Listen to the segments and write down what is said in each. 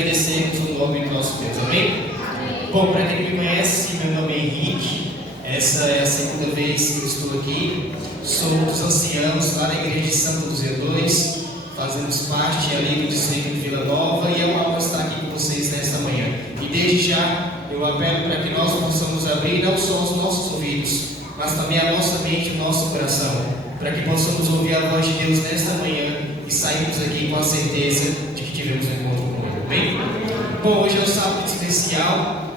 Agradecemos o nome do nosso Deus, amém? Bom, para quem me conhece, meu nome é Henrique. Essa é a segunda vez que eu estou aqui. Sou um dos anciãos lá na igreja de Santo dos Redores. Fazemos parte ali do distrito de Vila Nova e é uma honra estar aqui com vocês nesta manhã. E desde já eu apelo para que nós possamos abrir não só os nossos ouvidos, mas também a nossa mente e o nosso coração, para que possamos ouvir a voz de Deus nesta manhã e sairmos aqui com a certeza de que tivemos um encontro com Ele. Bem? Bom, hoje é um sábado especial.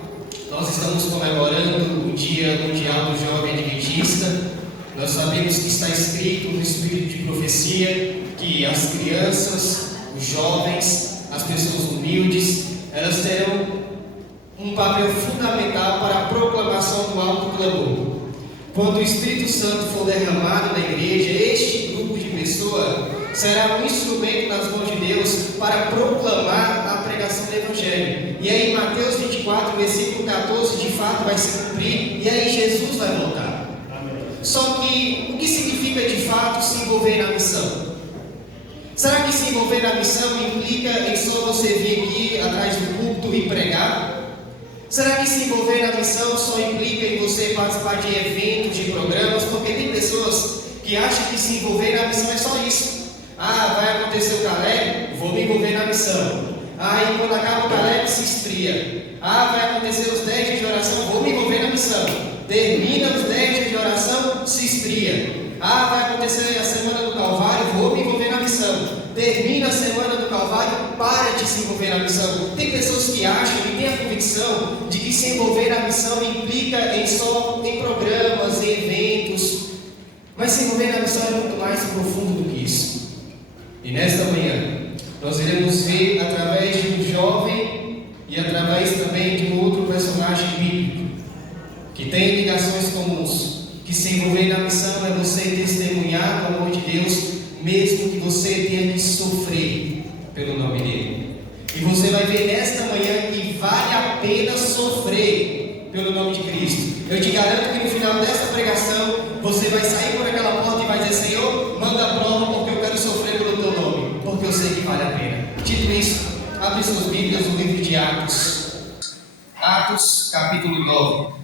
Nós estamos comemorando o Dia Mundial do Jovem Adventista. Nós sabemos que está escrito no Espírito de Profecia que as crianças, os jovens, as pessoas humildes, elas terão um papel fundamental para a proclamação do alto clamor. Quando o Espírito Santo for derramado na igreja, este grupo de pessoas será um instrumento nas mãos de Deus para proclamar a pregação do Evangelho. E aí, Mateus 24, versículo 14, de fato vai se cumprir, e aí Jesus vai voltar. Só que, o que significa de fato se envolver na missão? Será que se envolver na missão implica em só você vir aqui atrás do púlpito e pregar? Será que se envolver na missão só implica em você participar de eventos, de programas? Porque tem pessoas que acham que se envolver na missão é só isso. Ah, vai acontecer o Caleb, vou me envolver na missão. Ah, e quando acaba o Caleb se esfria. Ah, vai acontecer os 10 dias de oração, vou me envolver na missão. Termina os 10 dias de oração, se esfria. Ah, vai acontecer a semana do Calvário, vou me envolver na missão. Termina a semana do Calvário, para de se envolver na missão. Tem pessoas que acham e têm a convicção de que se envolver na missão implica em programas, em eventos. Mas se envolver na missão é muito mais profundo do que isso. E nesta manhã, nós iremos ver através de um jovem e através também de um outro personagem bíblico que tem ligações comuns. Que se envolver na missão é você testemunhar o amor de Deus, mesmo que você tenha que sofrer pelo nome dele. E você vai ver nesta manhã que vale a pena sofrer pelo nome de Cristo. Eu te garanto que no final desta pregação, você vai sair por aquela porta e vai dizer: Senhor, manda a prova porque eu quero sofrer pelo teu nome, porque eu sei que vale a pena. Dito isso, abre suas Bíblias no livro de Atos. Atos, capítulo 9.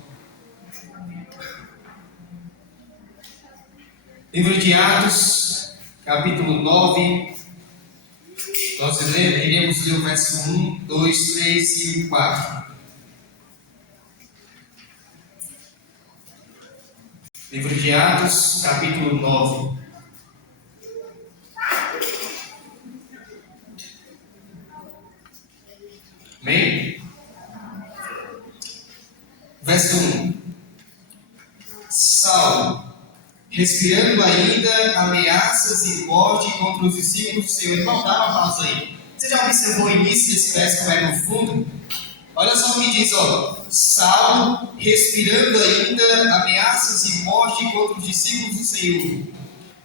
Livro de Atos, capítulo 9, nós iremos ler o verso 1, 2, 3 e 4. Livro de Atos, capítulo 9. Amém? Verso 1. Saulo, respirando ainda ameaças e morte contra os discípulos do Senhor. Irmão, dá uma pausa aí. Você já observou o início desse verso que vai no fundo? Olha só o que diz, Saulo, respirando ainda ameaças e morte contra os discípulos do Senhor,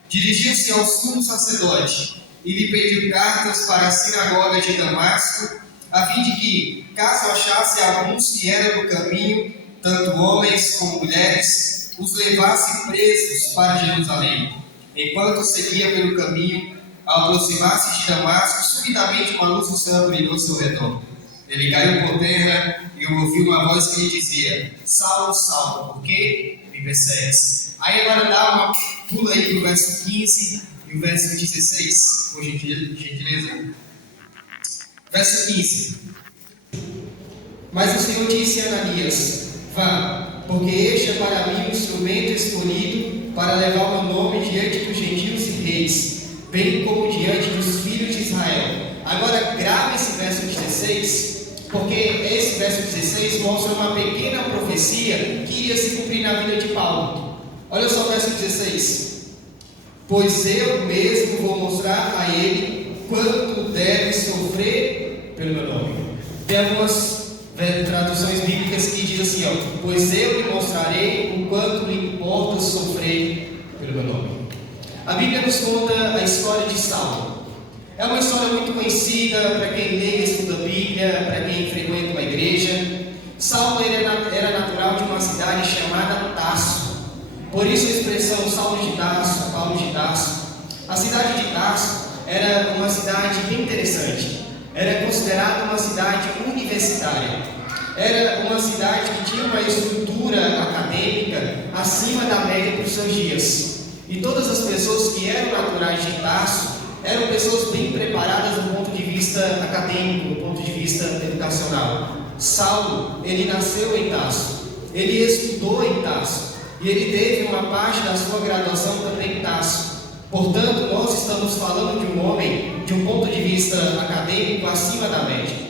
dirigiu-se ao sumo sacerdote e lhe pediu cartas para a sinagoga de Damasco, a fim de que, caso achasse alguns que eram no caminho, tanto homens como mulheres, os levasse presos para Jerusalém. Enquanto seguia pelo caminho, ao aproximar-se de Damasco, subitamente uma luz do céu brilhou ao seu redor. Ele caiu por terra e ouviu uma voz que lhe dizia: Saulo, Saulo, por que me persegues? Aí agora dá uma pula aí para o verso 15 e o verso 16, por gentileza. Verso 15. Mas o Senhor disse a Ananias: Vá, porque este é para mim um instrumento escolhido para levar o meu nome diante dos gentios e reis, bem como diante dos filhos de Israel. Agora grave esse verso 16, porque esse verso 16 mostra uma pequena profecia que iria se cumprir na vida de Paulo. Olha só o verso 16. Pois eu mesmo vou mostrar a ele quanto deve sofrer pelo meu nome. Tem algumas traduções bíblicas que diz assim, pois eu lhe mostrarei o quanto lhe importa sofrer pelo meu nome. A Bíblia nos conta a história de Saulo. É uma história muito conhecida para quem lê e estuda a Bíblia, para quem frequenta uma igreja. Saulo era natural de uma cidade chamada Tarso. Por isso a expressão Saulo de Tarso, Paulo de Tarso. A cidade de Tarso era uma cidade bem interessante. Era considerada uma uma cidade universitária. Era uma cidade que tinha uma estrutura acadêmica acima da média para os seus dias. E todas as pessoas que eram naturais de Tarso eram pessoas bem preparadas do ponto de vista acadêmico, do ponto de vista educacional. Saulo, ele nasceu em Tarso, ele estudou em Tarso, e ele teve uma parte da sua graduação também em Tarso. Portanto, nós estamos falando de um homem de um ponto de vista acadêmico acima da média.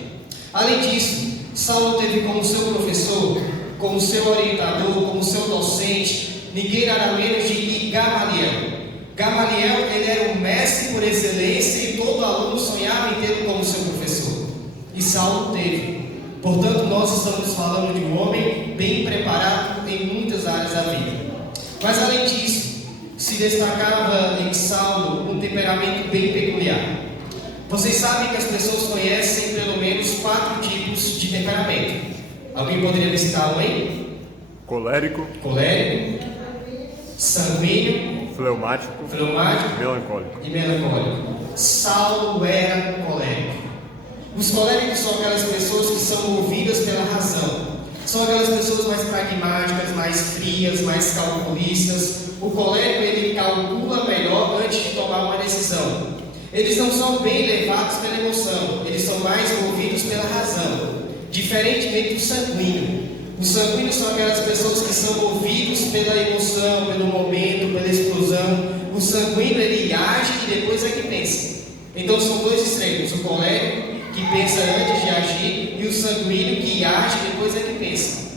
Além disso, Saulo teve como seu professor, como seu orientador, como seu docente, ninguém nada menos de Gamaliel. Gamaliel, ele era um mestre por excelência e todo aluno sonhava em tê-lo como seu professor. E Saulo teve. Portanto, nós estamos falando de um homem bem preparado em muitas áreas da vida. Mas além disso, se destacava em Saulo um temperamento bem peculiar. Vocês sabem que as pessoas conhecem pelo menos 4 tipos de temperamento. Alguém poderia me citar um aí? Colérico, sanguíneo, fleumático, melancólico. E melancólico. Saulo era colérico. Os coléricos são aquelas pessoas que são movidas pela razão. São aquelas pessoas mais pragmáticas, mais frias, mais calculistas. O colérico, ele calcula melhor antes de tomar uma decisão. Eles não são bem levados pela emoção, eles são mais movidos pela razão, diferentemente do sanguíneo. Os sanguíneos são aquelas pessoas que são movidos pela emoção, pelo momento, pela explosão. O sanguíneo, ele age e depois é que pensa. Então são dois extremos: o colérico, que pensa antes de agir, e o sanguíneo, que age e depois é que pensa.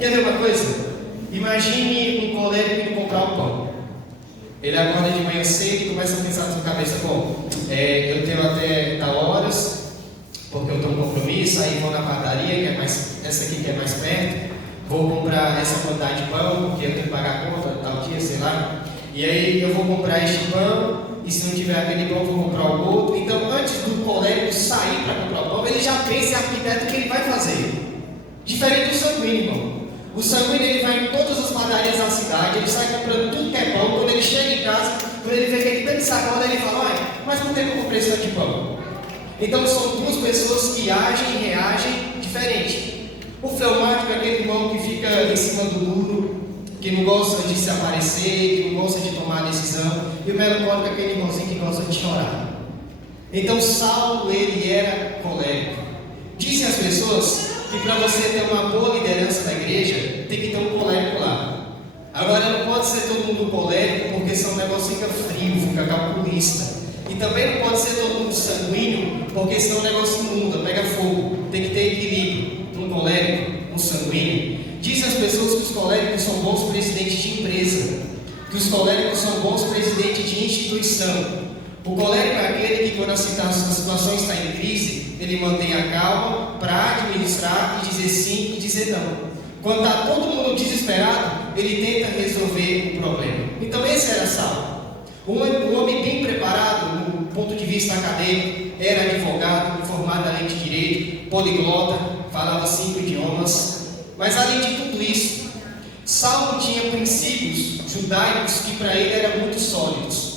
Quer ver uma coisa? Imagine um colérico indo comprar um pão. Ele acorda de manhã cedo e começa a pensar na sua cabeça: bom, eu tenho até tal horas, porque eu tenho um compromisso, aí vou na padaria, que é mais, essa aqui que é mais perto, vou comprar essa quantidade de pão, porque eu tenho que pagar a conta, tal dia, sei lá, e aí eu vou comprar este pão, e se não tiver aquele pão, eu vou comprar o outro. Então, antes do colérico sair para comprar o pão, ele já pensa e arquiteta o que ele vai fazer. Diferente do sanguíneo, irmão. O sanguíneo, ele vai em todas as padarias da cidade, ele sai comprando tudo que é pão. Quando ele chega em casa, quando ele vê que ele tem que sacola, ele fala: olha, mas por que eu comprei esse tanto de pão? Então são duas pessoas que agem e reagem diferente. O fleumático é aquele irmão que fica em cima do muro, que não gosta de se aparecer, que não gosta de tomar decisão. E o melancólico é aquele irmãozinho que gosta de chorar. Então Saulo, ele era colérico. Dizem as pessoas que para você ter uma boa liderança na igreja, tem que ter um colérico lá. Agora, não pode ser todo mundo colérico, porque senão o negócio fica frio, fica calculista. E também não pode ser todo mundo sanguíneo, porque senão o negócio imunda, pega fogo. Tem que ter equilíbrio, um colérico, um sanguíneo. Dizem as pessoas que os coléricos são bons presidentes de empresa, que os coléricos são bons presidentes de instituição. O colérico é aquele que, quando a situação está em crise, ele mantém a calma para administrar e dizer sim e dizer não. Quando está todo mundo desesperado, ele tenta resolver o problema. Então esse era Saulo. Um homem bem preparado do ponto de vista acadêmico, era advogado, formado na lei de direito, poliglota, falava 5 idiomas. Mas além de tudo isso, Saulo tinha princípios judaicos que para ele eram muito sólidos.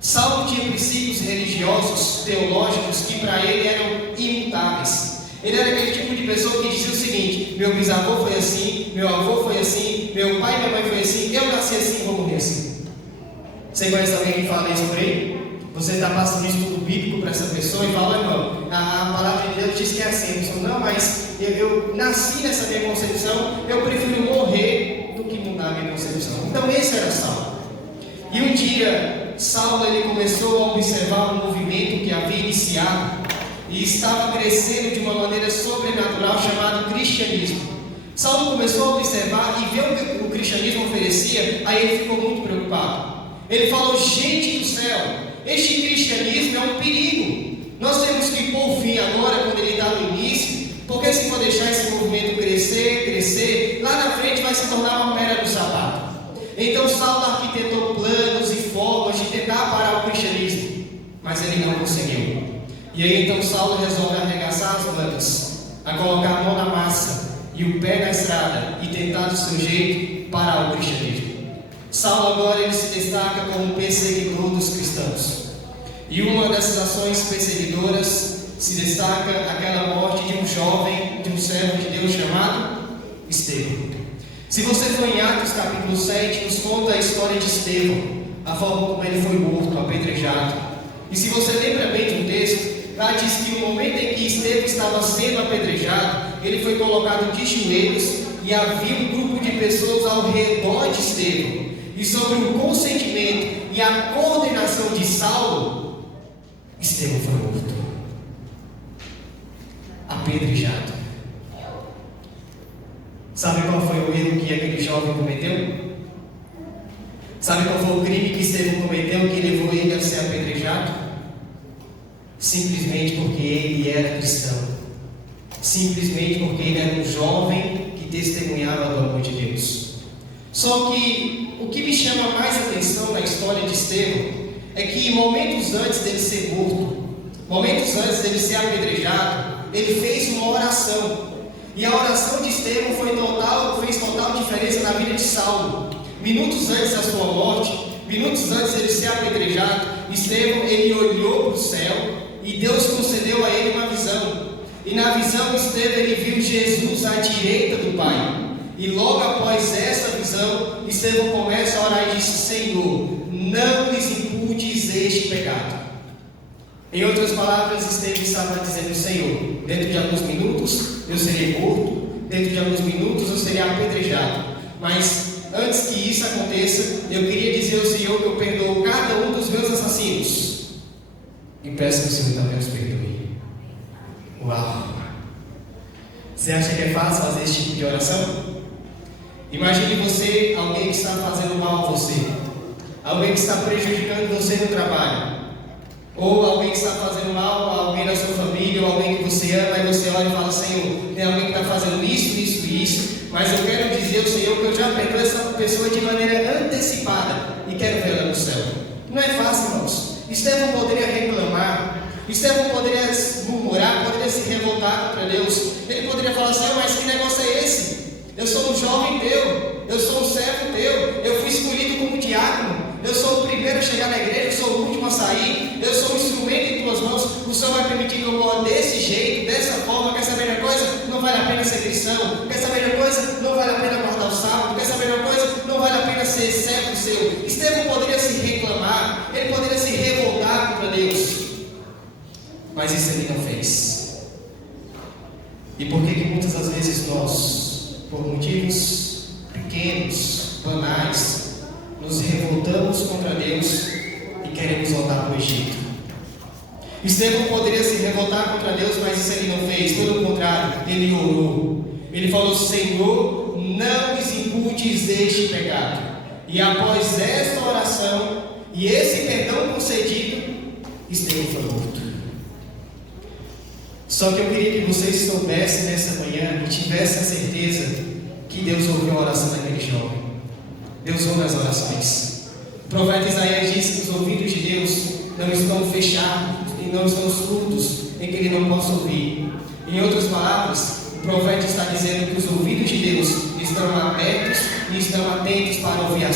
Saulo tinha princípios religiosos, teológicos, que para ele eram imutáveis. Ele era aquele tipo de pessoa que dizia o seguinte: meu bisavô foi assim, meu avô foi assim, meu pai e minha mãe foi assim, eu nasci assim e vou morrer assim. Você conhece alguém que fala isso por aí? Você está passando estudo bíblico para essa pessoa e fala: irmão, a palavra de Deus diz que é assim. Você fala: não, mas eu nasci nessa minha concepção, eu prefiro morrer do que mudar a minha concepção. Então esse era Saulo. E um dia, Saulo, ele começou a observar um movimento que havia iniciado e estava crescendo de uma maneira sobrenatural, chamado cristianismo. Saulo começou a observar e ver o que o cristianismo oferecia, aí ele ficou muito preocupado. Ele falou: gente do céu, este cristianismo é um perigo. Nós temos que pôr fim agora, quando ele está no início, porque se for deixar esse movimento crescer, lá na frente vai se tornar uma pedra do sapato. Então Saulo arquitetou planos e formas de tentar parar o cristianismo, mas ele não conseguiu. E aí então Saulo resolve arregaçar as mangas, a colocar a mão na massa e o pé na estrada e tentar do seu jeito parar o cristianismo. Saulo agora ele se destaca como perseguidor dos cristãos. E uma dessas ações perseguidoras se destaca aquela morte de um jovem, de um servo de Deus chamado Estevão. Se você for em Atos capítulo 7, nos conta a história de Estevão, a forma como ele foi morto, apedrejado. E se você lembra bem do texto, lá diz que no momento em que Estevão estava sendo apedrejado, ele foi colocado de joelhos e havia um grupo de pessoas ao redor de Estevão. E sobre o consentimento e a coordenação de Saulo, Estevão foi morto, apedrejado. Sabe qual foi o erro que aquele jovem cometeu? Sabe qual foi o crime que Estevão cometeu que levou ele a ser apedrejado? Simplesmente porque ele era cristão. Simplesmente porque ele era um jovem que testemunhava do amor de Deus. Só que o que me chama mais atenção na história de Estevão é que momentos antes dele ser morto, momentos antes dele ser apedrejado, ele fez uma oração. E a oração de Estevão fez total diferença na vida de Saulo. Minutos antes da sua morte, minutos antes de ele ser apedrejado, Estevão ele olhou para o céu e Deus concedeu a ele uma visão. E na visão Estevão ele viu Jesus à direita do Pai. E logo após essa visão, Estevão começa a orar e diz: Senhor, não lhes imputes este pecado. Em outras palavras, Estevão estava dizendo: Senhor, dentro de alguns minutos eu serei morto, dentro de alguns minutos eu serei apedrejado, mas antes que isso aconteça, eu queria dizer ao Senhor que eu perdoo cada um dos meus assassinos e peço que o Senhor também os perdoe. Uau! Você acha que é fácil fazer esse tipo de oração? Imagine você, alguém que está fazendo mal a você, alguém que está prejudicando você no trabalho, ou alguém que está fazendo mal a alguém da sua família, ou alguém que você ama, e você olha e fala: Senhor, tem alguém que está fazendo isso, mas eu quero dizer ao Senhor que eu já perdoo essa pessoa de maneira antecipada e quero vê-la no céu. Não é fácil, irmãos. Estevão poderia reclamar, Estevão poderia murmurar, poderia se revoltar contra Deus. Ele poderia falar: Senhor, mas que negócio é esse? Eu sou um jovem teu, eu sou um servo teu, eu fui escolhido como diácono, eu sou o primeiro a chegar na igreja, eu sou o último a sair, eu sou um instrumento em tuas mãos, o Senhor vai permitir que eu morra desse jeito, dessa forma. Quer saber de uma coisa? Não vale a pena ser cristão. Quer saber de uma coisa? Não vale a pena guardar o sábado. Quer saber de uma coisa? Não vale a pena ser servo seu. Estevão poderia se reclamar, ele poderia se revoltar contra Deus, mas isso ele não fez. E por que muitas das vezes nós, por motivos pequenos, banais, nos revoltamos contra Deus e queremos voltar para o Egito? Estevão poderia se revoltar contra Deus, mas isso ele não fez. Pelo contrário, ele orou. Ele falou: Senhor, não lhes imputes este pecado. E após esta oração e esse perdão concedido, Estevão foi morto. Só que eu queria que vocês soubessem nessa manhã e tivessem a certeza que Deus ouviu a oração daquele jovem. Deus ouve as orações. O profeta Isaías disse que os ouvidos de Deus não estão fechados e não estão surdos em que ele não possa ouvir. Em outras palavras, o profeta está dizendo que os ouvidos de Deus estão abertos e estão atentos para ouvir a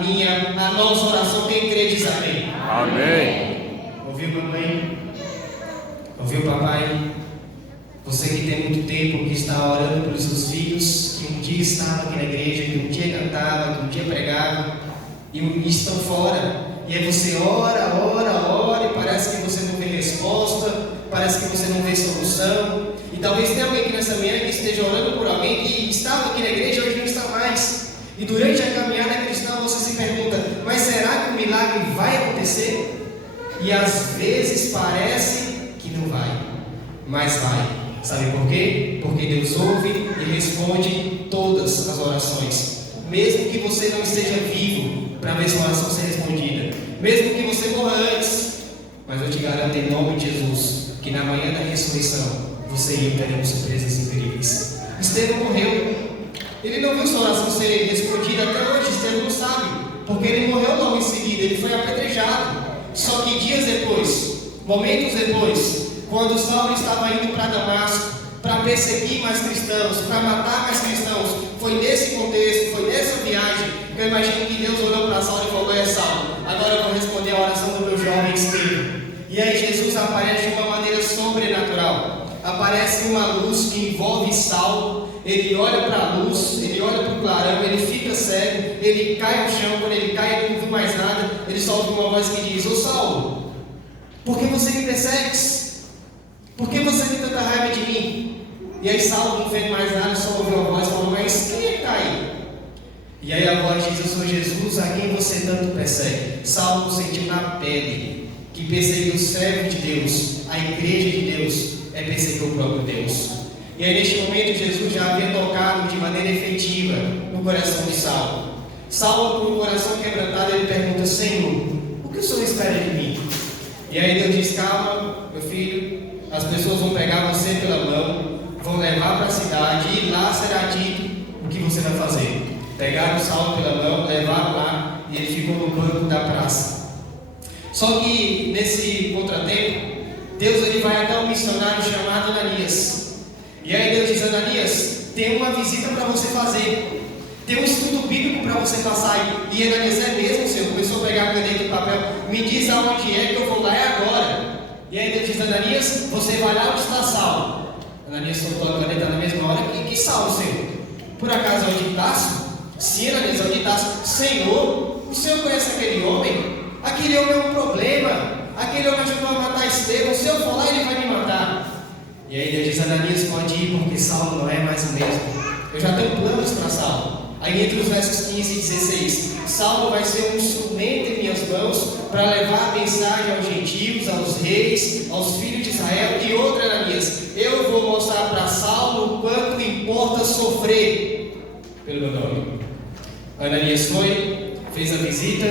minha, a nossa oração. Quem crê diz amém. Amém. Ouviu, mamãe? Ouviu, papai? Você que tem muito tempo, que está orando pelos seus filhos, que um dia estava aqui na igreja, que um dia cantava, que um dia pregava, e estão fora. E aí você ora, e parece que você não vê resposta, parece que você não vê solução. E talvez tenha alguém aqui nessa manhã que esteja orando por alguém que estava aqui na igreja e hoje não está mais. E durante a caminhada cristã você se pergunta: mas será que o milagre vai acontecer? E às vezes parece que não vai, mas vai. Sabe por quê? Porque Deus ouve e responde todas as orações. Mesmo que você não esteja vivo para ver sua oração ser respondida, mesmo que você morra antes, mas eu te garanto em nome de Jesus que na manhã da ressurreição você e eu teremos surpresas incríveis. Estevão morreu, ele não viu sua oração ser respondida até hoje. Estevão não sabe, porque ele morreu logo em seguida, ele foi apedrejado. Só que dias depois, momentos depois, quando Saulo estava indo para Damasco, para perseguir mais cristãos, para matar mais cristãos. Foi nesse contexto, foi nessa viagem que eu imagino que Deus olhou para Saulo e falou: Saulo, agora eu vou responder a oração do meu jovem Estevão. E aí Jesus aparece de uma maneira sobrenatural. Aparece uma luz que envolve Saulo. Ele olha para a luz, ele olha para o clarão, ele fica cego, ele cai ao chão. Quando ele cai, ele não viu mais nada. Ele só ouve uma voz que diz: Ô Saulo, por que você me persegues? Por que você tem tanta raiva de mim? E aí Saulo não fez mais nada, só ouviu a voz e falou: mas quem é que está aí? E aí a voz diz: eu sou Jesus, a quem você tanto persegue. Saulo sentiu na pele que perseguir o servo de Deus, a igreja de Deus, é perseguir o próprio Deus. E aí neste momento Jesus já havia tocado de maneira efetiva no coração de Saulo. Saulo, com o coração quebrantado, ele pergunta: Senhor, o que o Senhor espera de mim? E aí Deus diz: calma, meu filho, as pessoas vão pegar você pela mão, vão levar para a cidade, e lá será dito o que você vai fazer. Pegaram Saulo pela mão, levaram lá, e ele ficou no banco da praça. Só que nesse contratempo, Deus ele vai até um missionário chamado Ananias. E aí Deus diz: Ananias, tem uma visita para você fazer, tem um estudo bíblico para você passar. E Ananias: é mesmo, Senhor? Começou a pegar a caneta e o papel. Me diz aonde é que eu vou lá, é agora. E aí Deus diz: Ananias, você vai lá onde está Saulo. Ananias soltou a caneta na mesma hora. Que Saulo, Senhor? Por acaso é o de Tarso? Sim, Ananias, é o de Tarso. Senhor, o Senhor conhece aquele homem? Aquele homem é um problema. Aquele homem ajudou a matar Estevão. Se eu for lá, ele vai me matar. E aí Deus diz: Ananias, pode ir, porque Saulo não é mais o mesmo. Eu já tenho planos para Saulo. Aí entre os versos 15 e 16, Saulo vai ser um instrumento em minhas mãos para levar a mensagem aos gentios, aos reis, aos filhos de Israel. E outra, Ananias, eu vou mostrar para Saulo o quanto importa sofrer pelo meu nome. Ananias foi, fez a visita,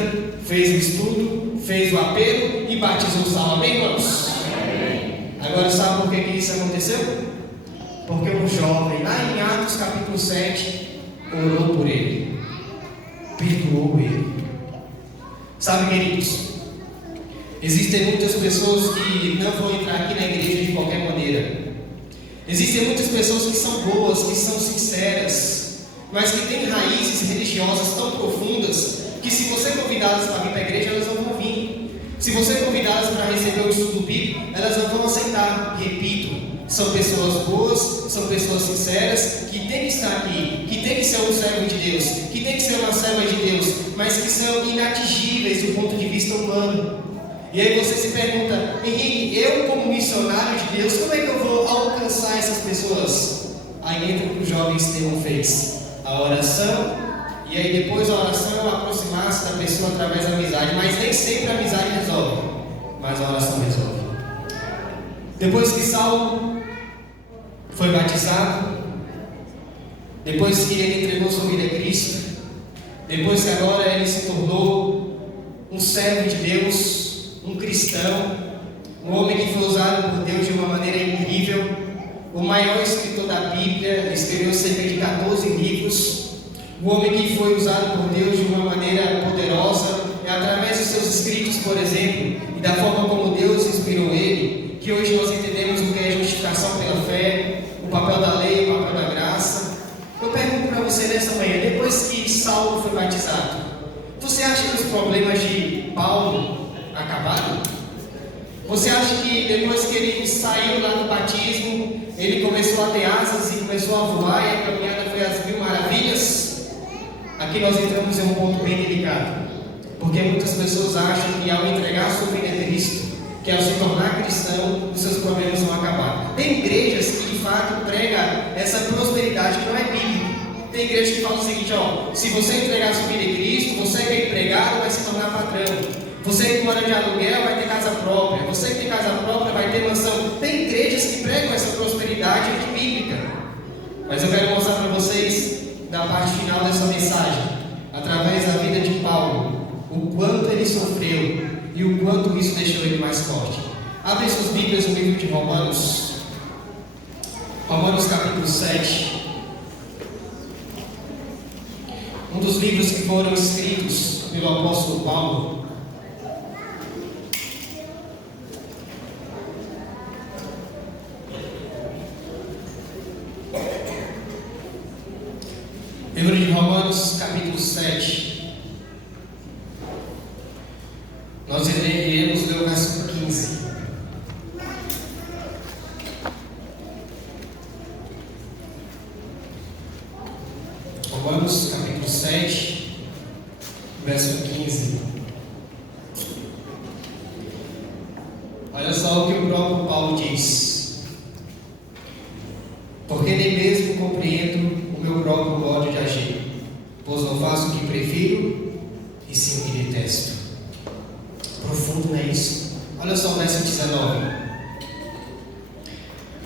fez o estudo, fez o apelo e batizou Saulo. Amém, irmãos? Amém. Agora sabe por que isso aconteceu? Porque um jovem, lá em Atos capítulo 7, orou por ele, perdoou ele. Sabe, queridos, existem muitas pessoas que não vão entrar aqui na igreja de qualquer maneira. Existem muitas pessoas que são boas, que são sinceras, mas que têm raízes religiosas tão profundas que se você convidá-las para vir para a igreja, elas não vão vir. Se você convidá-las para receber o estudo bíblico, elas não vão aceitar. Repito, são pessoas boas, são pessoas sinceras, que tem que estar aqui, que tem que ser um servo de Deus, que tem que ser uma serva de Deus, mas que são inatingíveis do ponto de vista humano. E aí você se pergunta: Henrique, eu como missionário de Deus, como é que eu vou alcançar essas pessoas? Aí entra o que o jovem Estevão fez: a oração, e aí depois da oração aproximar-se da pessoa através da amizade. Mas nem sempre a amizade resolve, mas a oração resolve. Depois que Saulo foi batizado, depois que ele entregou sua vida a Cristo, depois que agora ele se tornou um servo de Deus, um cristão, um homem que foi usado por Deus de uma maneira incrível, o maior escritor da Bíblia, escreveu cerca de 14 livros, o homem que foi usado por Deus de uma maneira poderosa, através dos seus escritos, por exemplo, e da forma como Deus inspirou ele, que hoje nós entendemos o que é justificação pela fé, o papel da lei, o papel da graça. Eu pergunto para você nessa manhã: depois que Saulo foi batizado, você acha que os problemas de Paulo acabaram? Você acha que depois que ele saiu lá do batismo, ele começou a ter asas e começou a voar e a caminhada foi às 1000 maravilhas? Aqui nós entramos em um ponto bem delicado, porque muitas pessoas acham que ao entregar sua vida a Cristo, que ao se tornar cristão, os seus problemas vão acabar. Tem igrejas que de fato pregam essa prosperidade que não é bíblica. Tem igrejas que falam o seguinte: se você entregar sua vida a Cristo, você que é empregado vai se tornar patrão. Você que mora de aluguel vai ter casa própria. Você que tem casa própria vai ter mansão. Tem igrejas que pregam essa prosperidade antibíblica. Mas eu quero mostrar para vocês, da parte final dessa mensagem, através da vida de Paulo, o quanto ele sofreu e o quanto isso deixou ele mais forte. Abre suas Bíblias no livro de Romanos, Romanos capítulo 7. Um dos livros que foram escritos pelo apóstolo Paulo. Livro de Romanos, capítulo 7. Nós iremos ler o verso 15. Romanos, capítulo 7, verso 15. Olha só o que o próprio Paulo diz: porque nem mesmo compreendo o meu próprio modo de agir, pois não faço o que prefiro, e sim o que detesto. Profundo, não é isso? Olha só o verso 19: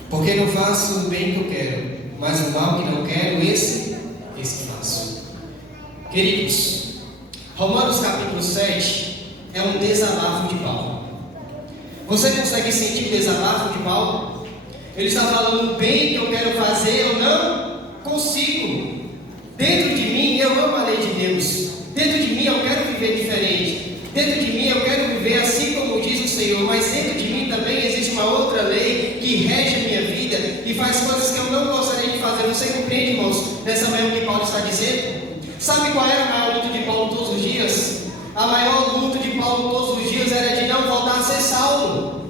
porque não faço o bem que eu quero, mas o mal que não quero, esse faço. Queridos, Romanos capítulo 7 é um desabafo de Paulo. Você consegue sentir o desabafo de Paulo? Ele está falando: o bem que eu quero fazer eu não consigo. Dentro de mim eu amo a lei de Deus. Dentro de mim eu quero viver diferente. Dentro de mim eu quero viver assim como diz o Senhor. Mas dentro de mim também existe uma outra lei que rege a minha vida e faz coisas que eu não gostaria de fazer. Você compreende, irmãos, nessa manhã o que Paulo está dizendo? Sabe qual era a maior luta de Paulo todos os dias? A maior luta de Paulo todos os dias era de não voltar a ser Saulo.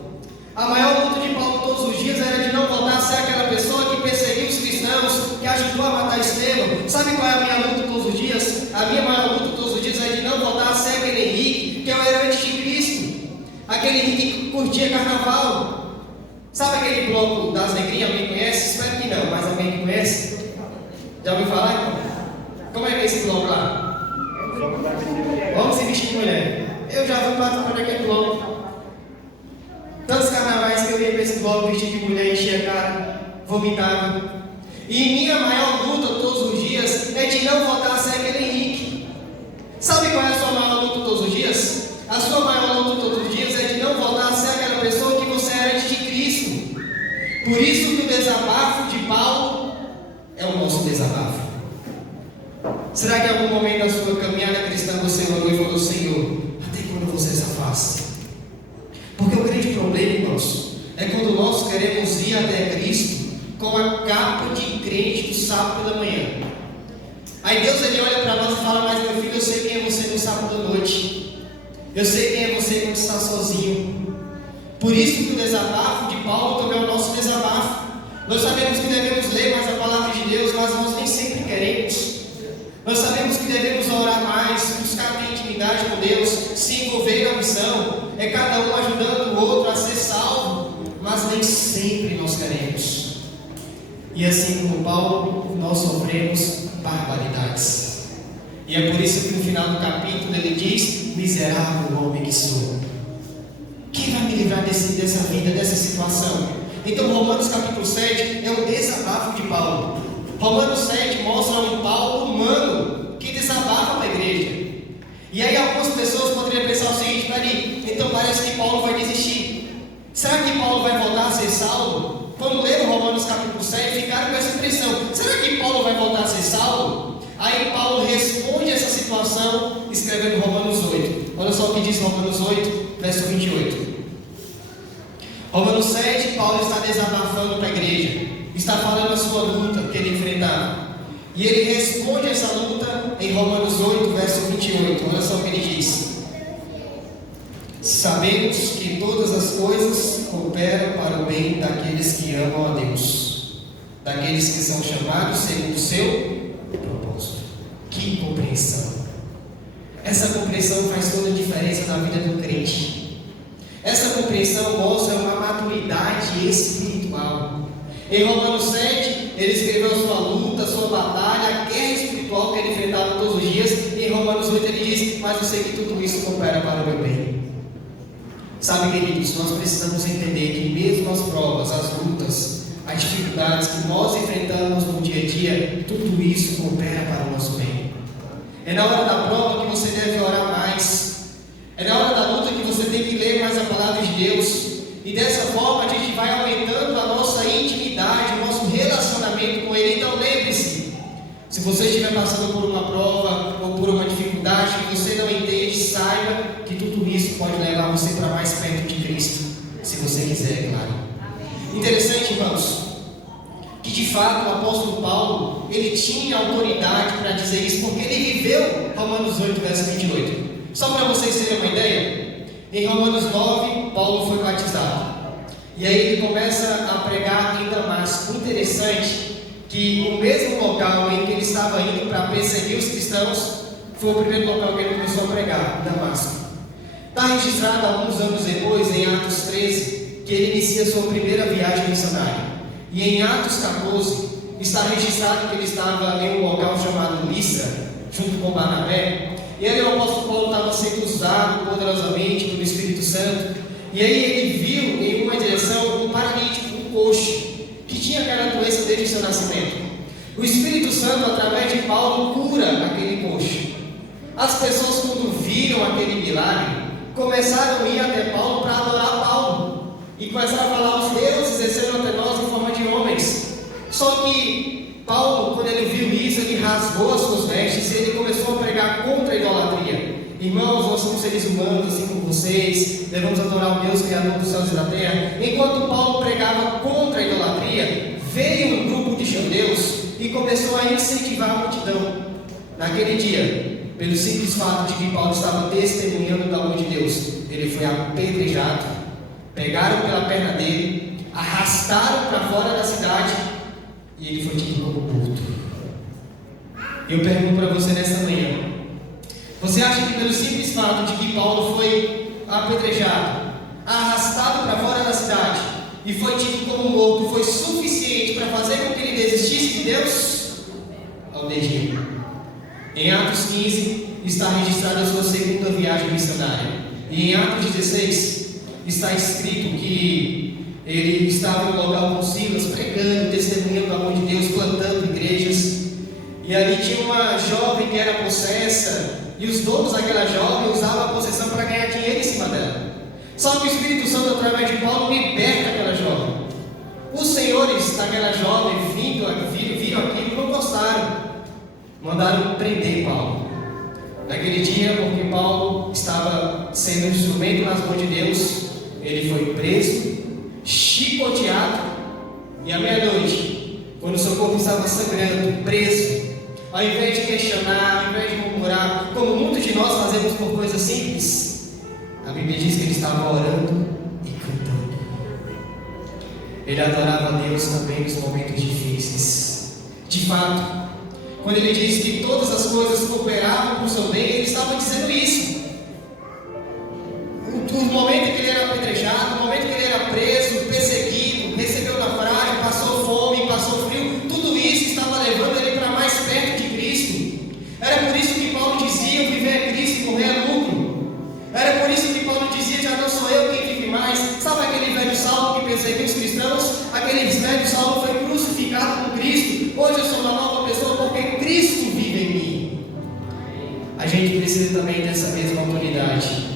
A maior luta de Paulo todos os dias era de não voltar a ser aquela pessoa que perseguiu os cristãos, que ajudou a matar Estevão. Sabe qual é a minha luta todos os dias? A minha maior luta todos os dias é de não voltar a ser aquele Henrique que eu era antes de Cristo. Aquele Henrique que curtia carnaval. Sabe aquele bloco das negrinhas? Alguém conhece? Espero que não, mas alguém que conhece? Já ouviu falar, irmão? Como é que é esse bloco lá? Vamos se vestir de mulher. Eu já fui participar daquele bloco. Tantos carnavais que eu ia para esse bloco vestido de mulher, enchia a cara, vomitava. E minha maior luta todos os dias é de não voltar a ser aquele Henrique. Sabe qual é a sua maior luta todos os dias? A sua maior luta todos os dias é de não voltar a ser aquela pessoa que você era antes de Cristo. Por isso que o desabafo de Paulo é o nosso desabafo. Será que em algum momento da sua caminhada cristã você orou e falou: Senhor, até quando você se afasta? Porque o grande problema, irmãos, é quando nós queremos ir até Cristo com a capa de crente do sábado pela manhã. Aí Deus ele olha para nós e fala: mas meu filho, eu sei quem é você no sábado da noite. Eu sei quem é você quando está sozinho. Por isso que o desabafo de Paulo também é o nosso desabafo. Nós sabemos que devemos ler mais a palavra de Deus, mas nós nem sempre queremos. Nós sabemos que devemos orar mais, buscar ter intimidade com Deus, se envolver na missão. É cada um ajudando o outro a ser salvo, mas nem sempre nós queremos. E assim como Paulo, nós sofremos barbaridades. E é por isso que no final do capítulo ele diz: miserável homem que sou. Quem vai me livrar dessa vida, dessa situação? Então Romanos capítulo 7 é o desabafo de Paulo. Romanos 7 mostra um Paulo humano que desabafa para a igreja. E aí algumas pessoas poderiam pensar o seguinte: peraí, então parece que Paulo vai desistir. Será que Paulo vai voltar a ser Saulo? Quando leram Romanos capítulo 7, ficaram com essa impressão: será que Paulo vai voltar a ser Saulo? Aí Paulo responde essa situação escrevendo Romanos 8. Olha só o que diz Romanos 8, verso 28. Romanos 7, Paulo está desabafando para a igreja. Está falando a sua luta que ele enfrentava. E ele responde essa luta em Romanos 8, verso 28. Olha só o que ele diz: sabemos que todas as coisas cooperam para o bem daqueles que amam a Deus, daqueles que são chamados segundo o seu propósito. Que compreensão! Essa compreensão faz toda a diferença na vida do crente. Essa compreensão mostra uma maturidade espiritual. Em Romanos 7, ele escreveu sua luta, sua batalha, a guerra espiritual que ele enfrentava todos os dias. E em Romanos 8 ele diz: mas eu sei que tudo isso coopera para o meu bem. Sabe, queridos, nós precisamos entender que mesmo as provas, as lutas, as dificuldades que nós enfrentamos no dia a dia, tudo isso coopera para o nosso bem. É na hora da prova que você deve orar mais. É na hora da luta que você tem que ler mais a palavra de Deus. E dessa forma a gente vai aumentando a nossa intimidade, o nosso relacionamento com Ele. Então lembre-se, se você estiver passando por uma prova ou por uma dificuldade que você não entende, saiba que tudo isso pode levar você para mais perto de Cristo, se você quiser, é claro. Interessante, irmãos, que de fato o apóstolo Paulo, ele tinha autoridade para dizer isso, porque ele viveu Romanos 8, verso 28. Só para vocês terem uma ideia, em Romanos 9, Paulo foi batizado. E aí ele começa a pregar em Damasco. Interessante que o mesmo local em que ele estava indo para perseguir os cristãos foi o primeiro local que ele começou a pregar, Damasco. Está registrado alguns anos depois, em Atos 13, que ele inicia sua primeira viagem missionária. E em Atos 14, está registrado que ele estava em um local chamado Listra, junto com Barnabé. E aí o apóstolo Paulo estava sendo usado poderosamente pelo Espírito Santo. E aí ele viu em uma direção um paralítico, um coxo, que tinha aquela doença desde o seu nascimento. O Espírito Santo, através de Paulo, cura aquele coxo. As pessoas, quando viram aquele milagre, começaram a ir até Paulo para adorar Paulo. E começaram a falar: os deuses desceram até nós em forma de homens. Só que Paulo, quando ele viu isso, ele rasgou as suas vestes e ele começou a pregar contra a idolatria. Irmãos, nós somos seres humanos, assim como vocês, devemos adorar o Deus Criador dos céus e da terra. Enquanto Paulo pregava contra a idolatria, veio um grupo de judeus e começou a incentivar a multidão. Naquele dia, pelo simples fato de que Paulo estava testemunhando do amor de Deus, ele foi apedrejado, pegaram pela perna dele, arrastaram para fora da cidade e ele foi tido como morto. Eu pergunto para você nessa manhã: você acha que pelo simples fato de que Paulo foi apedrejado, arrastado para fora da cidade e foi tido como morto, foi suficiente para fazer com que ele desistisse de Deus? Ao dedinho. Em Atos 15 está registrada a sua segunda viagem missionária. E em Atos 16 está escrito que ele estava em um local com Silas, pregando, testemunhando o amor de Deus, plantando igrejas. E ali tinha uma jovem que era possessa, e os donos daquela jovem usavam a possessão para ganhar dinheiro em cima dela. Só que o Espírito Santo, através de Paulo, liberta aquela jovem. Os senhores daquela jovem viram aquilo e não gostaram. Mandaram prender Paulo. Naquele dia, porque Paulo estava sendo um instrumento nas mãos de Deus, ele foi preso, chicoteado, e à meia-noite, quando seu corpo estava sangrando, preso, ao invés de questionar, ao invés de murmurar, como muitos de nós fazemos por coisas simples, a Bíblia diz que ele estava orando e cantando. Ele adorava a Deus também nos momentos difíceis. De fato, quando ele diz que todas as coisas cooperavam para o seu bem, ele estava dizendo isso. No momento em que ele era apedrejado, no momento em que ele era preso, perseguido, recebeu naufrágio, passou fome, passou frio, tudo isso estava levando ele para mais perto de Cristo. Era por isso que Paulo dizia: viver é Cristo e morrer é lucro. Era por isso que Paulo dizia: já não sou eu quem vive mais. Sabe aquele velho Saulo que perseguiu os cristãos? Aquele velho Saulo foi crucificado com Cristo. Hoje eu sou uma nova pessoa porque Cristo vive em mim. A gente precisa também dessa mesma autoridade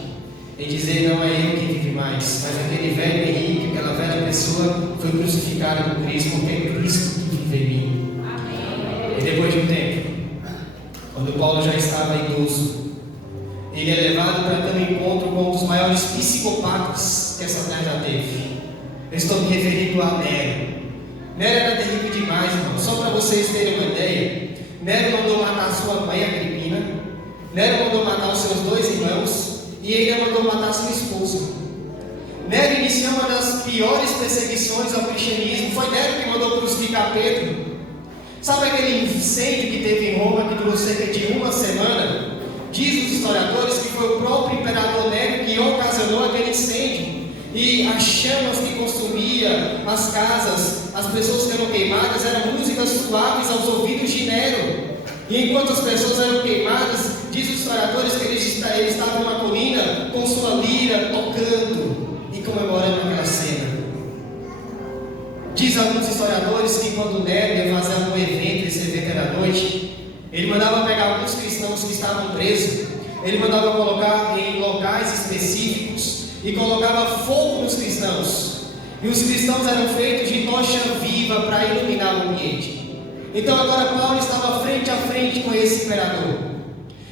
em dizer: não é eu quem vive mais, mas aquele velho Henrique, aquela velha pessoa foi crucificada com Cristo, porque é Cristo que vive em mim. E depois de um tempo, quando Paulo já estava idoso, ele é levado para ter um encontro com um dos maiores psicopatas que essa terra já teve. Eu estou me referindo a Nero. Nero era terrível demais, irmão. Só para vocês terem uma ideia, Nero mandou matar sua mãe, Agripina. Nero mandou matar os seus 2 irmãos. E ainda mandou matar sua esposa. Nero iniciou uma das piores perseguições ao cristianismo. Foi Nero que mandou crucificar Pedro. Sabe aquele incêndio que teve em Roma, que durou cerca de uma semana? Diz os historiadores que foi o próprio imperador Nero que ocasionou aquele incêndio. E as chamas que consumia as casas, as pessoas que eram queimadas, eram músicas suaves aos ouvidos de Nero. E enquanto as pessoas eram queimadas, diz os historiadores que ele estava numa colina com sua lira tocando e comemorando aquela cena. Diz alguns historiadores que quando Nero ia fazer algum evento, esse evento era à noite, ele mandava pegar alguns cristãos que estavam presos, ele mandava colocar em locais específicos e colocava fogo nos cristãos. E os cristãos eram feitos de tocha viva para iluminar o ambiente. Então agora Paulo estava frente a frente com esse imperador.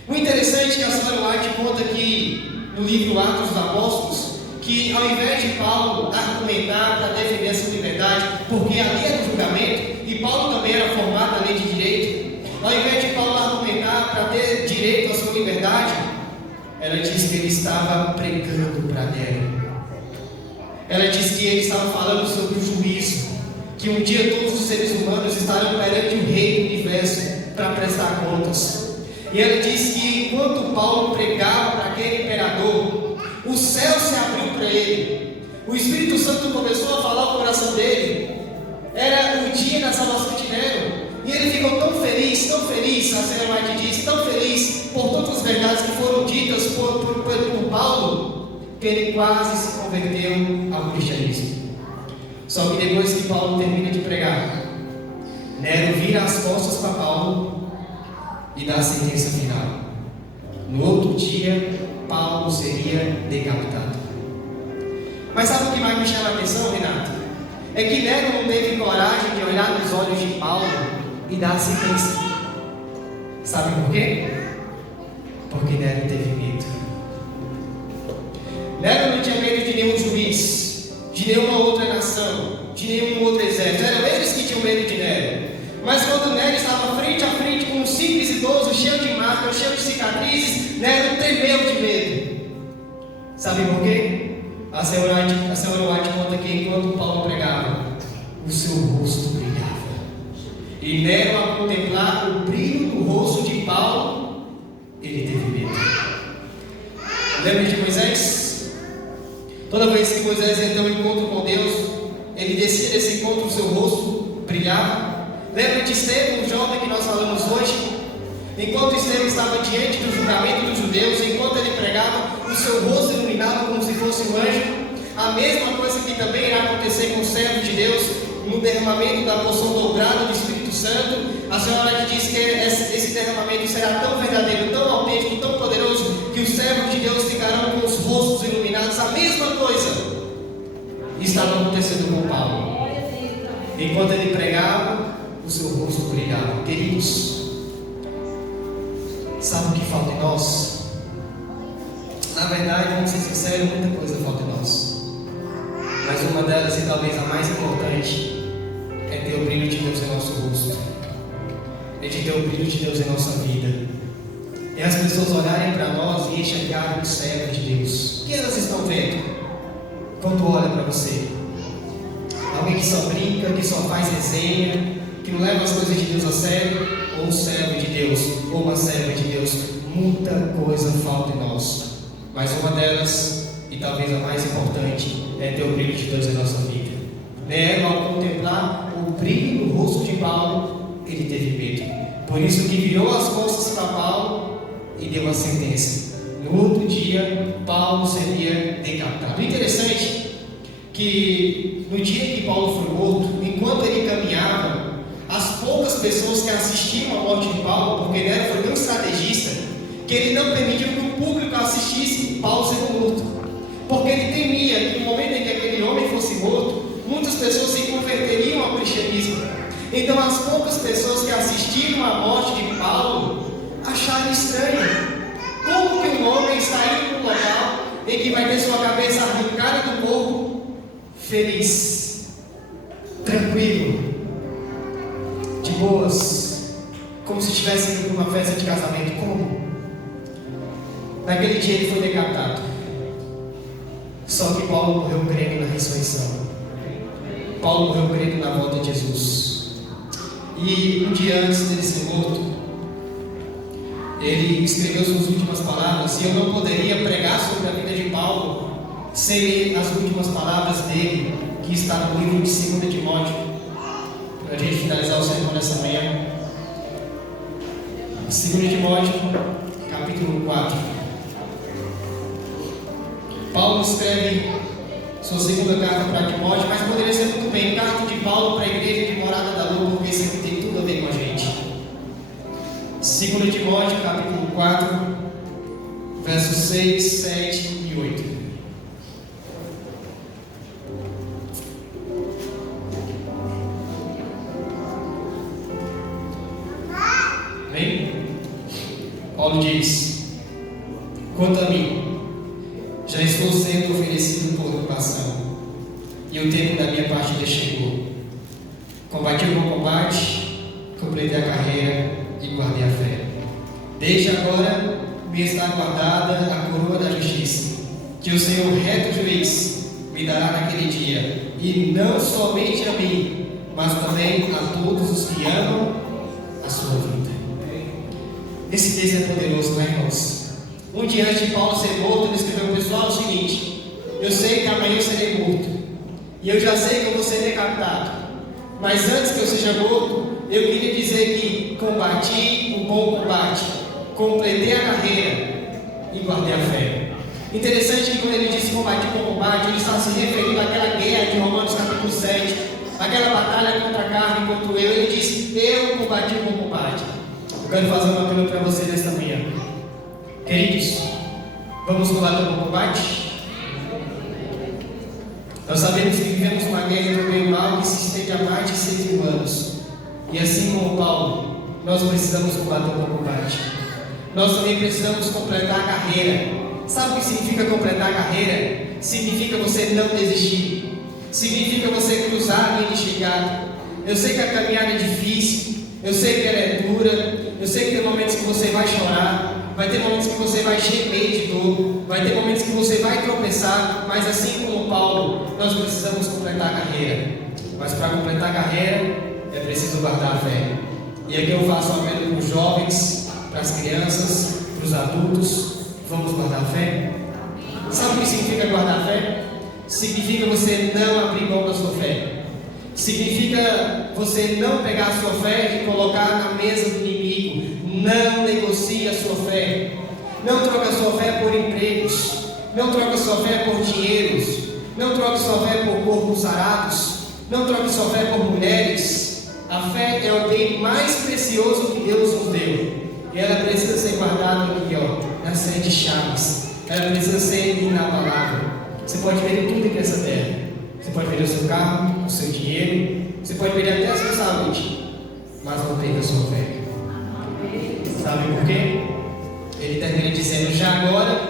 O interessante é que a senhora White conta que no livro Atos dos Apóstolos, que ao invés de Paulo argumentar para defender a sua liberdade, porque ali era o julgamento, e Paulo também era formado na lei de direito, ao invés de Paulo argumentar para ter direito à sua liberdade, ela diz que ele estava pregando para Nero. Ela diz que ele estava falando sobre o juízo, que um dia todos os seres humanos estarão perante o Rei do Universo para prestar contas. E ela diz que enquanto Paulo pregava para aquele imperador, o céu se abriu para ele, o Espírito Santo começou a falar ao coração dele. Era o dia da salvação de Nero, e ele ficou tão feliz, a senhora White diz, tão feliz por todas as verdades que foram ditas por Paulo, que ele quase se converteu ao cristianismo. Só que depois que Paulo termina de pregar, Nero vira as costas para Paulo e dá a sentença final. No outro dia, Paulo seria decapitado. Mas sabe o que mais me chama a atenção, Renato? É que Nero não teve coragem de olhar nos olhos de Paulo e dar a sentença. Sabe por quê? Porque Nero teve medo. Nero não tinha medo de nenhum juiz, de nenhuma outra nação, de nenhum outro exército. Eram eles que tinham medo de Nero. Mas quando Nero estava frente a frente com um simples idoso, cheio de marcas, cheio de cicatrizes, Nero tremeu de medo. Sabe por quê? A senhora White conta que enquanto Paulo pregava, o seu rosto brilhava. E Nero, ao contemplar o brilho do rosto de Paulo, ele teve medo. Lembra de Moisés? Toda vez que Moisés ia ter um encontro com Deus, ele descia desse encontro, o seu rosto brilhava. Lembra de Estevão, o jovem que nós falamos hoje? Enquanto Estevão estava diante do julgamento dos judeus, enquanto ele pregava, o seu rosto iluminava como se fosse um anjo. A mesma coisa que também irá acontecer com o servo de Deus, no derramamento da porção dobrada do Espírito Santo. A senhora diz que esse derramamento será tão verdadeiro, tão autêntico, tão poderoso, que os servos de Deus ficarão com os rostos iluminados. A mesma coisa estava acontecendo com Paulo. Enquanto ele pregava, o seu rosto brilhava. Queridos, sabe o que falta em nós? Na verdade, vamos ser sinceros, muita coisa falta em nós. Mas uma delas, e talvez a mais importante, é ter o brilho de Deus em nosso rosto. É de ter o brilho de Deus em nossa vida. E as pessoas olharem para nós e enxergarem o servo de Deus. O que elas estão vendo quando olham para você? Alguém que só brinca, que só faz resenha, que não leva as coisas de Deus a sério? Ou um servo de Deus, ou uma serva de Deus? Muita coisa falta em nós. Mas uma delas, e talvez a mais importante, é ter o brilho de Deus em nossa vida. Nero, ao contemplar o brilho no rosto de Paulo, ele teve medo. Por isso que virou as costas para Paulo e deu a sentença. No outro dia, Paulo seria decapitado. O interessante que no dia que Paulo foi morto, enquanto ele caminhava, as poucas pessoas que assistiam à morte de Paulo, porque Nero foi tão estrategista, que ele não permitiu que o público assistisse Paulo sendo morto. Porque ele temia que no momento em que aquele homem fosse morto, muitas pessoas se converteriam ao cristianismo. Então as poucas pessoas que assistiram à morte de Paulo acharam estranho. Como que um homem está indo para um local em que vai ter sua cabeça arrancada do corpo, feliz, tranquilo, de boas, como se estivesse indo para uma festa de casamento? Como? Naquele dia ele foi decapitado. Só que Paulo morreu crendo na ressurreição. Paulo morreu crendo na volta de Jesus. E um dia antes dele ser morto, ele escreveu suas últimas palavras. E eu não poderia pregar sobre a vida de Paulo sem ler as últimas palavras dele, que está no livro de 2 Timóteo, para a gente finalizar o sermão dessa manhã. 2 Timóteo, capítulo 4. Paulo escreve sua segunda carta para Timóteo, mas poderia ser muito bem carta de Paulo para a igreja de Morada da Lua, porque isso aqui tem tudo a ver com a gente. 2 Timóteo, capítulo 4, versos 6, 7 e 8. Bem? Paulo diz: quanto a mim, já estou sendo oferecido por ocupação, e o tempo da minha partida chegou. Combati o bom combate, completei a carreira e guardei a fé. Desde agora me está guardada a coroa da justiça, que o Senhor reto juiz me dará naquele dia, e não somente a mim, mas também a todos os que amam a sua vida. Esse texto é poderoso, não é, irmãos? Um dia antes de Paulo ser morto, ele escreveu ao pessoal o seguinte: eu sei que amanhã eu serei morto, e eu já sei que eu vou ser decapitado, mas antes que eu seja morto, eu queria dizer que combati o bom combate, completei a carreira e guardei a fé. Interessante que quando ele disse combati o bom combate, ele está se referindo àquela guerra de Romanos capítulo 7, aquela batalha contra a carne e contra o eu. Ele disse: eu combati o bom combate. Eu quero fazer um apelo para você nesta manhã. Queridos, vamos combater o bom combate? Nós sabemos que vivemos uma guerra entre o bem e o mal que se estende há mais de 6.000 anos. E assim como Paulo, nós precisamos combater o bom combate. Nós também precisamos completar a carreira. Sabe o que significa completar a carreira? Significa você não desistir. Significa você cruzar a linha de chegada. Eu sei que a caminhada é difícil. Eu sei que ela é dura. Eu sei que tem momentos que você vai chorar. Vai ter momentos que você vai gemer de dor. Vai ter momentos que você vai tropeçar. Mas assim como Paulo, nós precisamos completar a carreira. Mas para completar a carreira, é preciso guardar a fé. E aqui eu faço um apelo para os jovens, para as crianças, para os adultos. Vamos guardar a fé? Sabe o que significa guardar a fé? Significa você não abrir mão da sua fé. Significa você não pegar a sua fé e colocar na mesa do inimigo. Não negocie a sua fé. Não troque a sua fé por empregos. Não troque a sua fé por dinheiros. Não troque a sua fé por corpos sarados. Não troque a sua fé por mulheres. A fé é o bem mais precioso que Deus nos deu. E ela precisa ser guardada aqui, nas 7 chaves. Ela precisa ser na palavra. Você pode perder tudo aqui nessa terra. Você pode perder o seu carro, o seu dinheiro. Você pode perder até a sua saúde. Mas não perca a sua fé. Sabe por quê? Ele termina dizendo: já agora,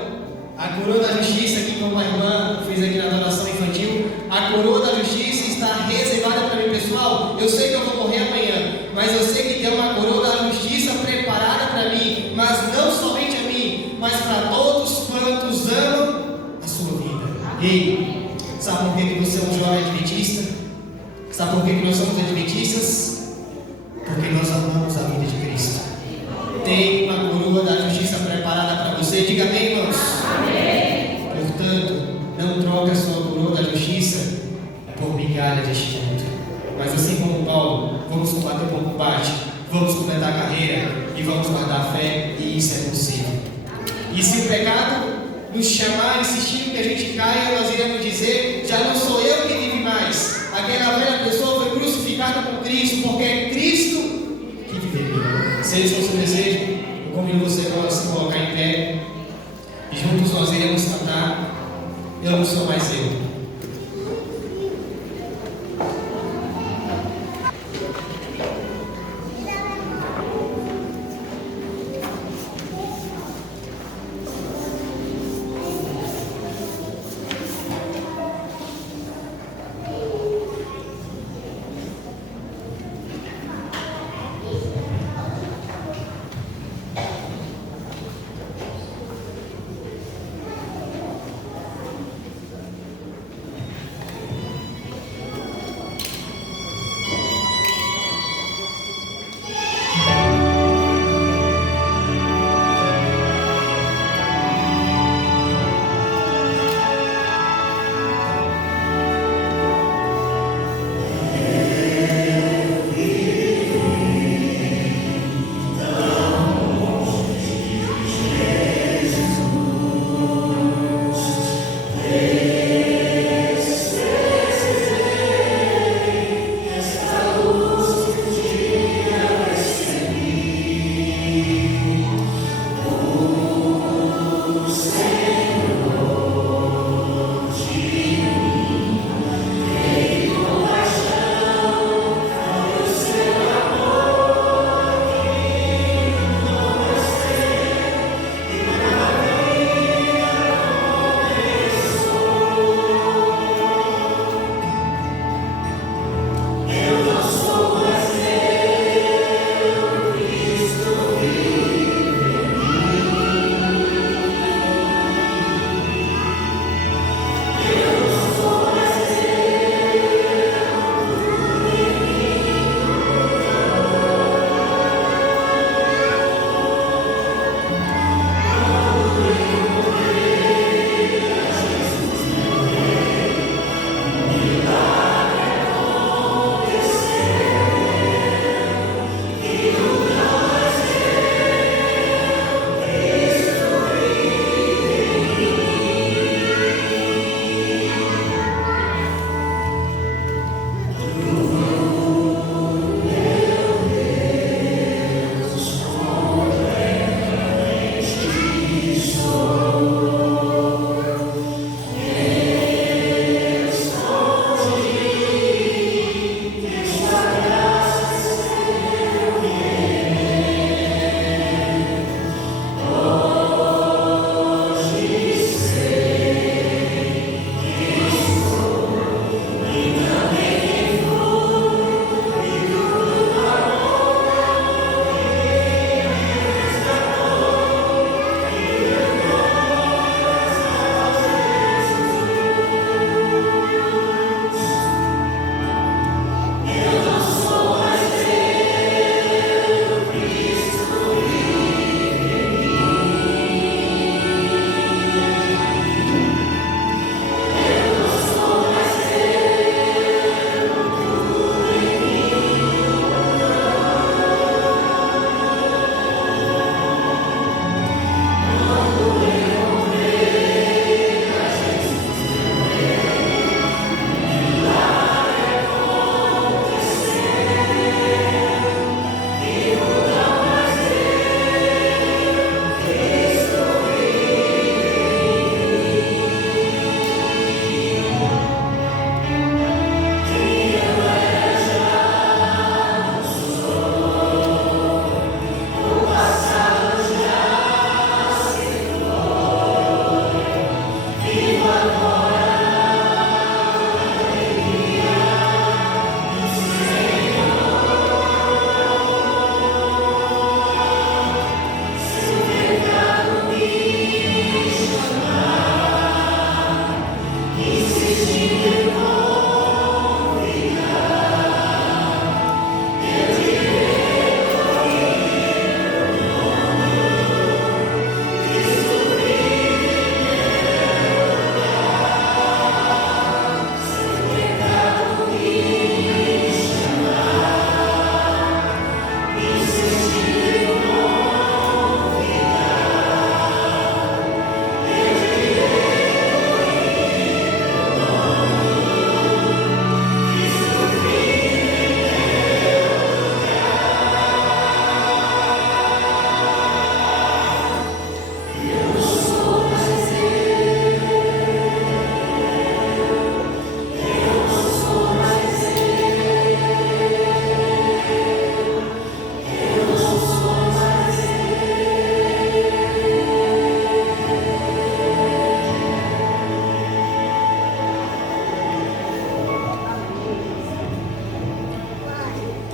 a coroa da justiça, aqui como a irmã fez aqui na adoração infantil, a coroa da justiça está reservada para mim, pessoal. Eu sei que eu vou morrer amanhã, mas eu sei que tem uma coroa da justiça preparada para mim, mas não somente a mim, mas para todos quantos amam a sua vida. Ei, sabe por que você é um jovem adventista? Sabe por que nós somos adventistas? Porque nós amamos a vida de Cristo. Tem uma coroa da justiça preparada para você. Diga amém, irmãos. Amém. Portanto, não troque a sua coroa da justiça por migalha deste mundo. Mas assim como Paulo, vamos combater o bom combate, vamos completar a carreira e vamos guardar a fé, e isso é possível. E se o pecado nos chamar, insistindo que a gente caia, nós iremos dizer: já não sou eu quem vive mais. Aquela velha pessoa foi crucificada com Cristo, porque é Cristo que vive em mim. Se esse é o seu desejo, eu convido você a se colocar em pé e juntos nós iremos cantar Eu Não Sou Mais Eu.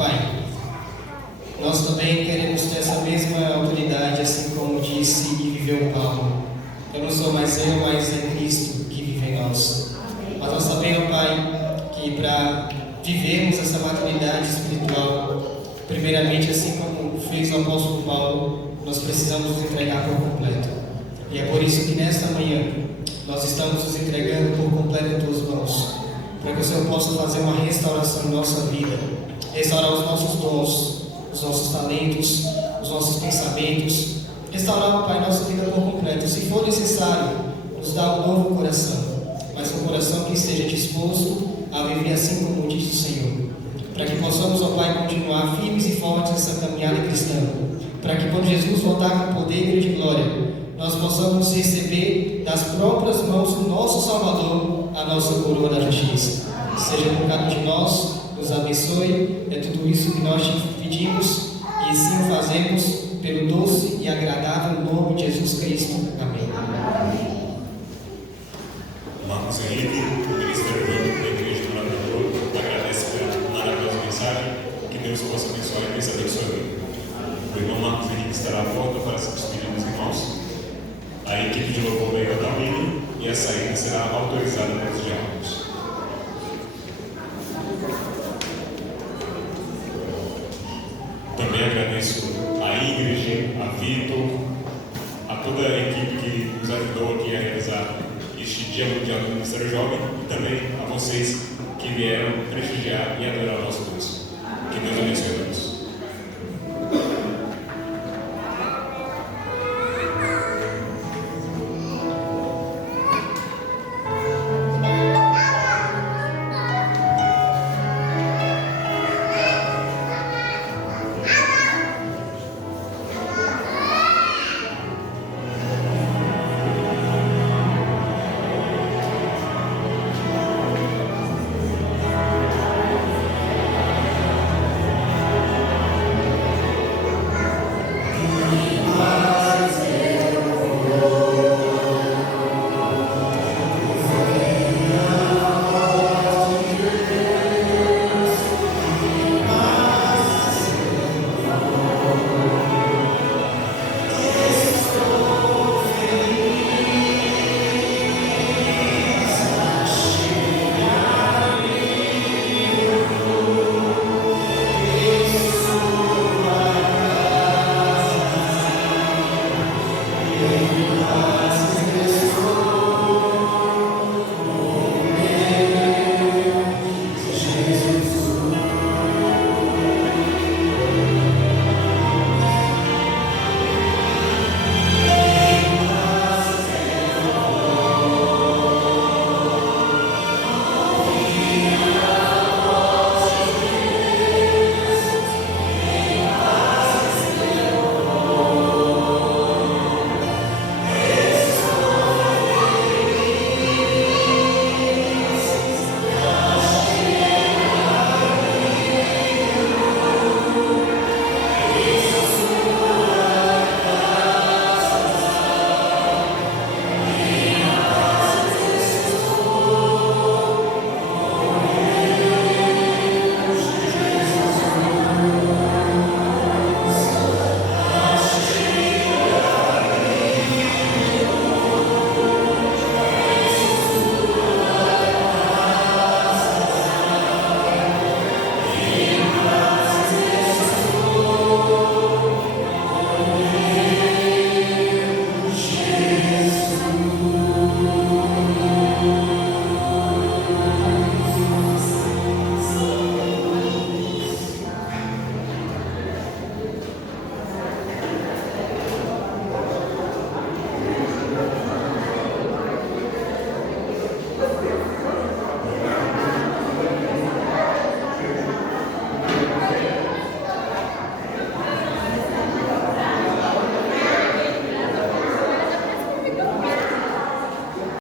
Pai, nós também queremos ter essa mesma autoridade, assim como disse e viveu Paulo. Eu não sou mais eu, mas é Cristo que vive em nós. Mas nós sabemos, Pai, que para vivermos essa maturidade espiritual, primeiramente, assim como fez o apóstolo Paulo, nós precisamos nos entregar por completo. E é por isso que nesta manhã nós estamos nos entregando por completo em tuas mãos, para que o Senhor possa fazer uma restauração em nossa vida, restaurar os nossos dons, os nossos talentos, os nossos pensamentos, restaurar, Pai, nossa vida por completo. Se for necessário, nos dá um novo coração, mas um coração que esteja disposto a viver assim como diz o Senhor, para que possamos, ó Pai, continuar firmes e fortes nessa caminhada cristã, para que quando Jesus voltar com poder e grande glória, nós possamos receber das próprias mãos do nosso Salvador a nossa coroa da justiça. Seja por cada um de nós, nos abençoe, é tudo isso que nós te pedimos e sim o fazemos pelo doce e agradável nome de Jesus Cristo. Amém. Marcos Henrique, ministro da Igreja do Navegador, agradece pela maravilhosa mensagem. Que Deus possa abençoar e pensa abençoe. O irmão Marcos Henrique estará à porta para se despedir dos irmãos. A equipe de louvor vai cantar o hino e a saída será autorizada pelos diáconos. Também agradeço à igreja, a Vitor, a toda a equipe que nos ajudou aqui a realizar este Dia Mundial do Ministério Jovem e também a vocês que vieram prestigiar e adorar o nosso Deus. Que Deus abençoe.